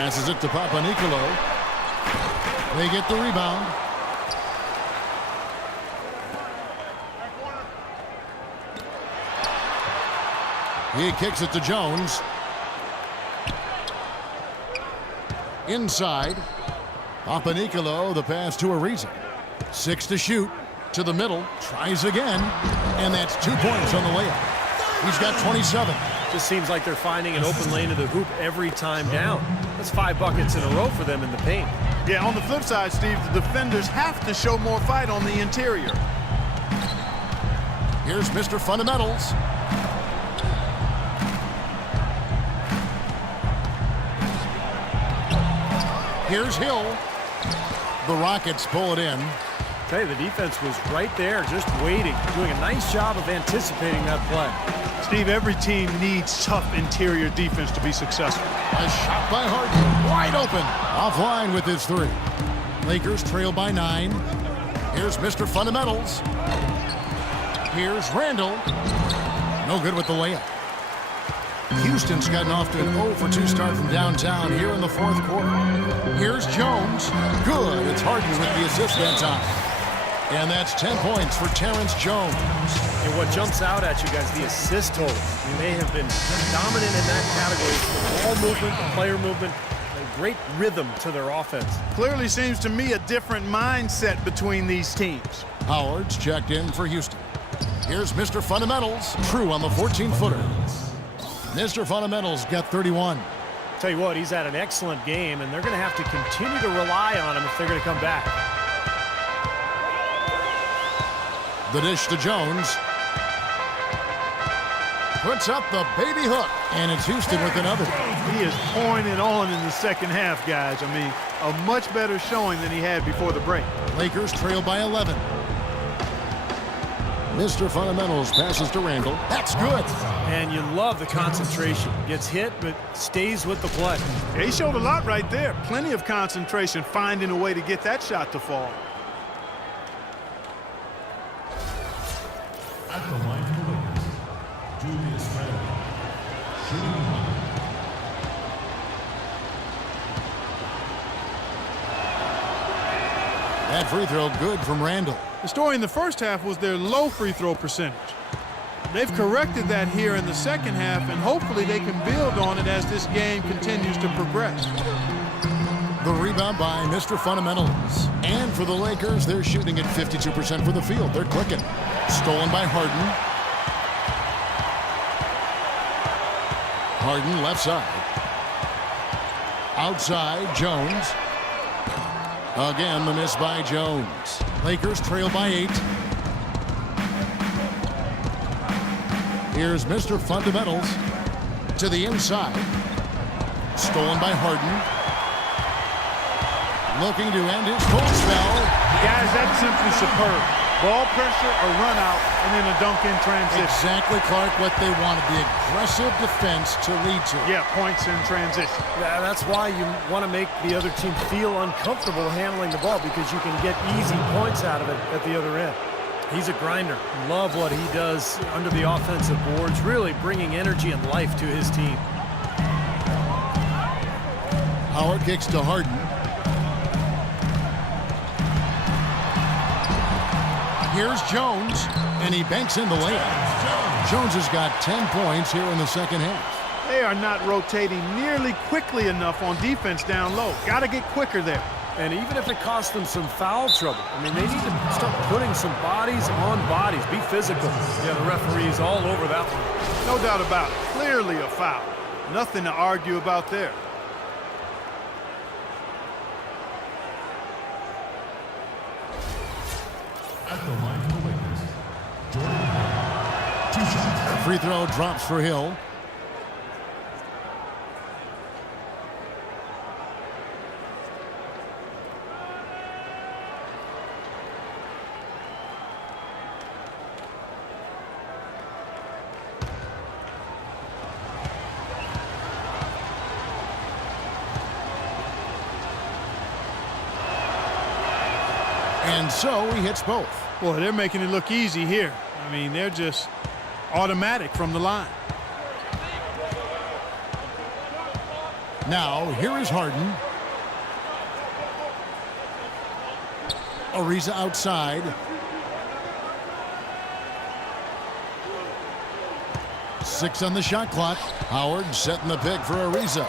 Passes it to Papanicolaou. They get the rebound. He kicks it to Jones. Inside. Papanicolaou, the pass to Ariza. 6 to shoot. To the middle. Tries again. And that's 2 points on the layup. He's got 27. Just seems like they're finding an open lane to the hoop every time down. That's 5 buckets in a row for them in the paint. Yeah, on the flip side, Steve, the defenders have to show more fight on the interior. Here's Mr. Fundamentals. Here's Hill. The Rockets pull it in. Tell you, the defense was right there, just waiting, doing a nice job of anticipating that play. Steve, every team needs tough interior defense to be successful. A shot by Harden, wide open. Offline with his 3. Lakers trail by 9. Here's Mr. Fundamentals. Here's Randall. No good with the layup. Houston's gotten off to an 0 for 2 start from downtown here in the 4th quarter. Here's Jones. Good. It's Harden with the assist that time. And that's 10 points for Terrence Jones. And what jumps out at you guys, the assist total. They have been dominant in that category. Ball movement, player movement, a great rhythm to their offense. Clearly seems to me a different mindset between these teams. Howard's checked in for Houston. Here's Mr. Fundamentals. True on the 14-footer. Mr. Fundamentals got 31. Tell you what, he's had an excellent game, and they're going to have to continue to rely on him if they're going to come back. The dish to Jones. Puts up the baby hook, and it's Houston with another. He is pouring it on in the second half, guys. I mean, a much better showing than he had before the break. Lakers trail by 11. Mr. Fundamentals passes to Randall. That's good. And you love the concentration. Gets hit, but stays with the play. Yeah, he showed a lot right there. Plenty of concentration, finding a way to get that shot to fall. At the line for the Lakers, Julius Randle. Shooting 1. That free throw good from Randall. The story in the first half was their low free throw percentage. They've corrected that here in the second half, and hopefully they can build on it as this game continues to progress. The rebound by Mr. Fundamentals. And for the Lakers, they're shooting at 52% for the field. They're clicking. Stolen by Harden. Harden left side. Outside, Jones. Again, the miss by Jones. Lakers trail by 8. Here's Mr. Fundamentals to the inside. Stolen by Harden. Looking to end his cold spell. Guys, that's simply superb. Ball pressure, a run out, and then a dunk in transition. Exactly, Clark, what they wanted. The aggressive defense to lead to. Yeah, points in transition. Yeah, that's why you want to make the other team feel uncomfortable handling the ball, because you can get easy points out of it at the other end. He's a grinder. Love what he does under the offensive boards, really bringing energy and life to his team. Howard kicks to Harden. Here's Jones, and he banks in the layup. Jones has got 10 points here in the second half. They are not rotating nearly quickly enough on defense down low. Got to get quicker there. And even if it costs them some foul trouble, I mean, they need to start putting some bodies on bodies. Be physical. Yeah, the referee's all over that one. No doubt about it. Clearly a foul. Nothing to argue about there. At the line for the Lakers, Jordan Hill. 2 shots. Free throw drops for Hill. And so he hits both. Boy, they're making it look easy here. I mean, they're just automatic from the line. Now, here is Harden. Ariza outside. 6 on the shot clock. Howard setting the pick for Ariza.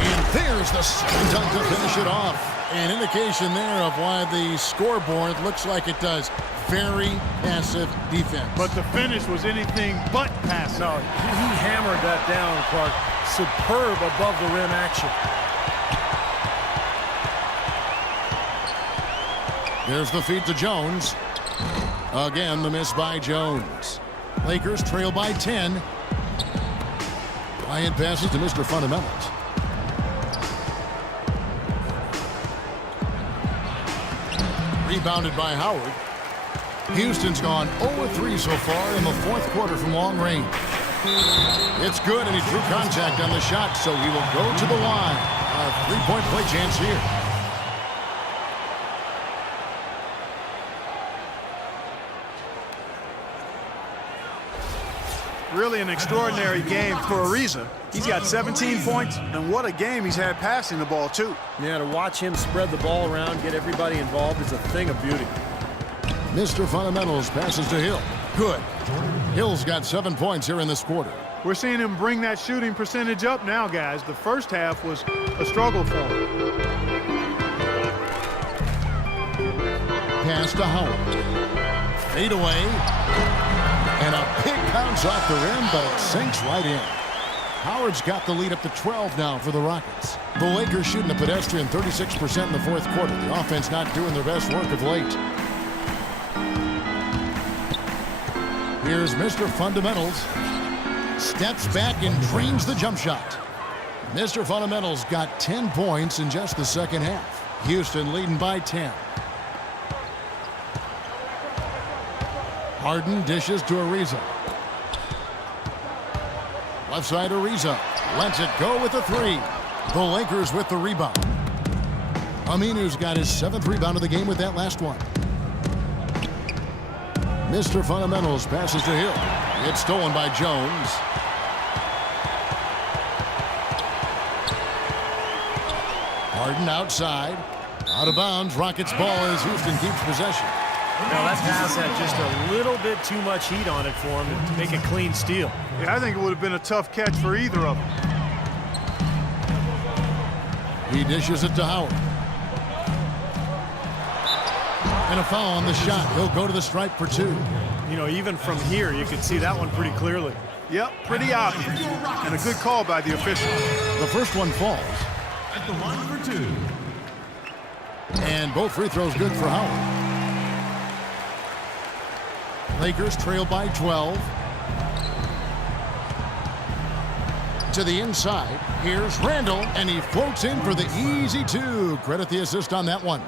And there's the slam dunk to finish it off. An indication there of why the scoreboard looks like it does. Very passive defense. But the finish was anything but passive. No, he hammered that down, Clark. Superb above the rim action. There's the feed to Jones. Again, the miss by Jones. Lakers trail by 10. Bryant passes to Mr. Fundamentals. Rebounded by Howard. Houston's gone 0-3 so far in the fourth quarter from long range. It's good, and he drew contact on the shot, so he will go to the line. A three-point play chance here. Really an extraordinary game for Ariza. He's got 17 points, and what a game he's had passing the ball, too. Yeah, to watch him spread the ball around, get everybody involved is a thing of beauty. Mr. Fundamentals passes to Hill. Good. Hill's got 7 points here in this quarter. We're seeing him bring that shooting percentage up now, guys. The first half was a struggle for him. Pass to Howard. Fade away. And a big bounce off the rim, but it sinks right in. Howard's got the lead up to 12 now for the Rockets. The Lakers shooting a pedestrian 36% in the fourth quarter. The offense not doing their best work of late. Here's Mr. Fundamentals. Steps back and drains the jump shot. Mr. Fundamentals got 10 points in just the second half. Houston leading by 10. Harden dishes to Ariza. Left side Ariza. Lets it go with the three. The Lakers with the rebound. Aminu's got his 7th rebound of the game with that last one. Mr. Fundamentals passes to Hill. It's stolen by Jones. Harden outside. Out of bounds. Rockets ball as Houston keeps possession. Now that pass had just a little bit too much heat on it for him to make a clean steal. Yeah, I think it would have been a tough catch for either of them. He dishes it to Howard. And a foul on the shot. He'll go to the stripe for 2. You know, even from here, you can see that one pretty clearly. Yep, pretty obvious. And a good call by the official. The first one falls. At the line for 2. And both free throws good for Howard. Lakers trail by 12. To the inside. Here's Randall, and he floats in for the easy 2. Credit the assist on that one.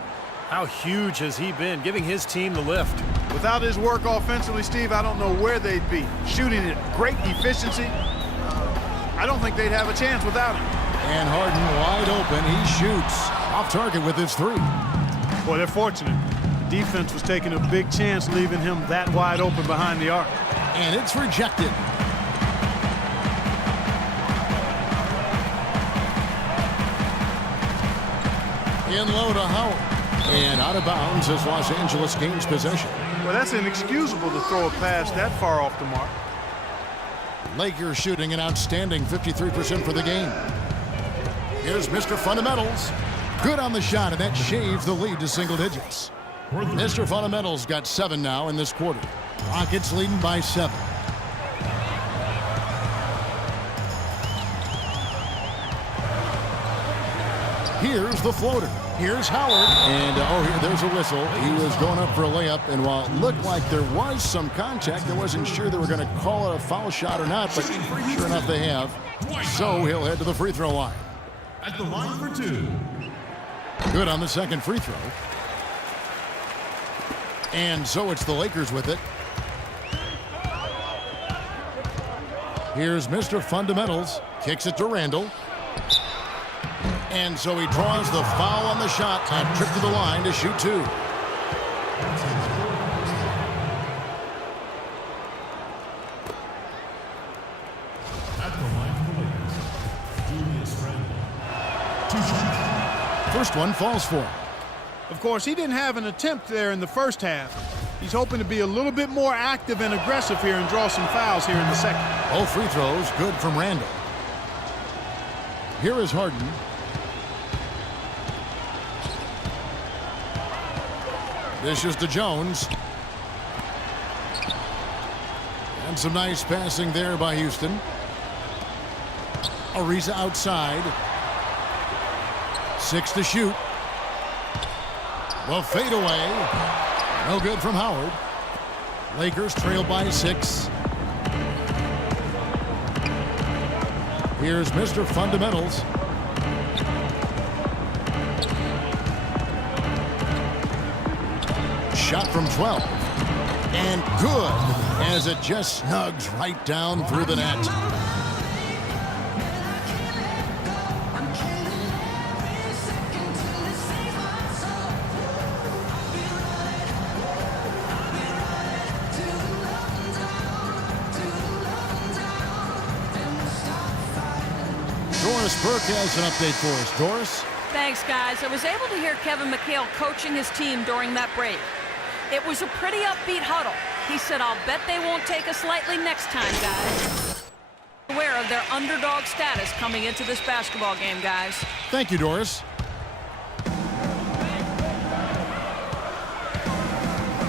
How huge has he been, giving his team the lift? Without his work offensively, Steve, I don't know where they'd be. Shooting at great efficiency. I don't think they'd have a chance without him. And Harden wide open. He shoots. Off target with his 3. Boy, they're fortunate. Defense was taking a big chance, leaving him that wide open behind the arc. And it's rejected. In low to Howard. And out of bounds as Los Angeles gains possession. Well, that's inexcusable to throw a pass that far off the mark. Lakers shooting an outstanding 53% for the game. Here's Mr. Fundamentals. Good on the shot, and that shaves the lead to single digits. Mr. Fundamentals got 7 now in this quarter. Rockets leading by 7. Here's the floater. Here's Howard. And, there's a whistle. He was going up for a layup, and while it looked like there was some contact, I wasn't sure they were going to call it a foul shot or not, but sure enough they have. So he'll head to the free throw line. At the line for 2. Good on the second free throw. And so it's the Lakers with it. Here's Mr. Fundamentals. Kicks it to Randall. And so he draws the foul on the shot. A trip to the line to shoot 2. At the line for the First one falls for him. Of course, he didn't have an attempt there in the first half. He's hoping to be a little bit more active and aggressive here and draw some fouls here in the second. Both free throws good from Randall. Here is Harden. This is to Jones. And some nice passing there by Houston. Ariza outside. 6 to shoot. Well, fade away. No good from Howard. Lakers trail by 6. Here's Mr. Fundamentals. Shot from 12. And good, as it just snugs right down through the net. Doris Burke has an update for us. Doris? Thanks, guys. I was able to hear Kevin McHale coaching his team during that break. It was a pretty upbeat huddle. He said, "I'll bet they won't take us lightly next time, guys." Aware of their underdog status coming into this basketball game, guys. Thank you, Doris.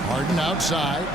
Harden outside.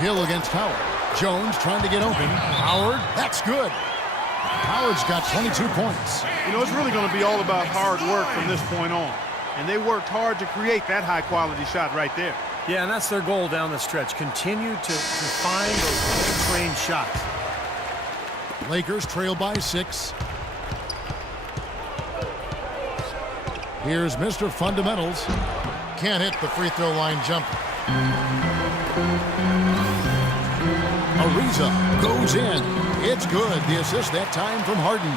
Hill against Howard. Jones trying to get open. Howard, that's good. Howard's got 22 points. You know, it's really going to be all about hard work from this point on. And they worked hard to create that high-quality shot right there. Yeah, and that's their goal down the stretch. Continue to find those well-trained shots. Lakers trail by 6. Here's Mr. Fundamentals. Can't hit the free throw line jumper. Ariza goes in. It's good. The assist that time from Harden.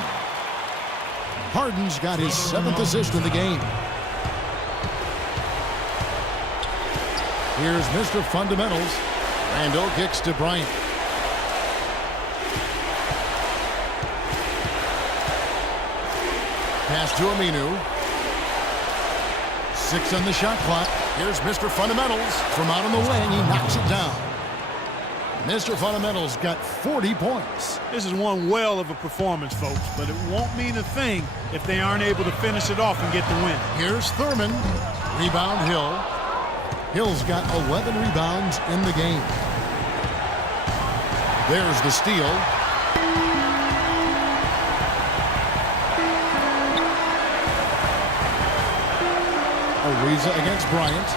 Harden's got his 7th assist in the game. Here's Mr. Fundamentals. Randall kicks to Bryant. Pass to Aminu. 6 on the shot clock. Here's Mr. Fundamentals. From out on the wing, he knocks it down. Mr. Fundamentals got 40 points. This is one well of a performance, folks, but it won't mean a thing if they aren't able to finish it off and get the win. Here's Thurman. Rebound Hill. Hill's got 11 rebounds in the game. There's the steal. Ariza against Bryant.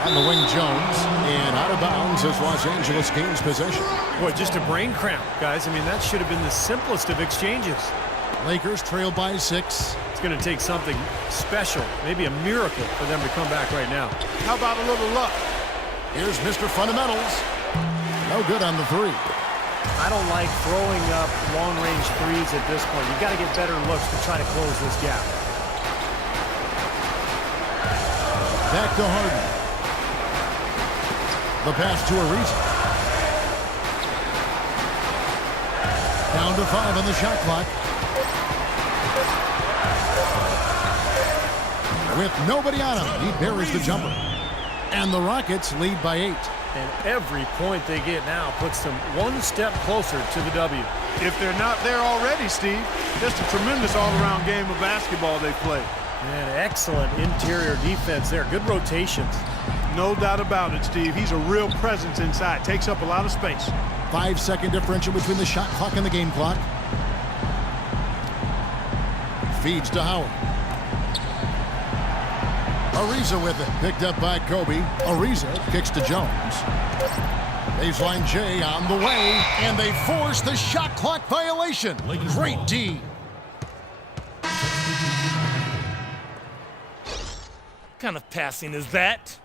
On the wing, Jones, and out of bounds as Los Angeles gains possession. Boy, just a brain cramp, guys. I mean, that should have been the simplest of exchanges. Lakers trail by 6. It's going to take something special, maybe a miracle for them to come back right now. How about a little luck? Here's Mr. Fundamentals. No good on the 3. I don't like throwing up long-range threes at this point. You've got to get better looks to try to close this gap. Back to Harden. The pass to Ariza. Down to 5 on the shot clock. With nobody on him, he buries the jumper. And the Rockets lead by 8. And every point they get now puts them one step closer to the W. If they're not there already, Steve, just a tremendous all-around game of basketball they play. Man, excellent interior defense there. Good rotations. No doubt about it, Steve. He's a real presence inside. Takes up a lot of space. 5-second differential between the shot clock and the game clock. Feeds to Howard. Ariza with it. Picked up by Kobe. Ariza kicks to Jones. Baseline J on the way. And they force the shot clock violation. Great D. What kind of passing is that?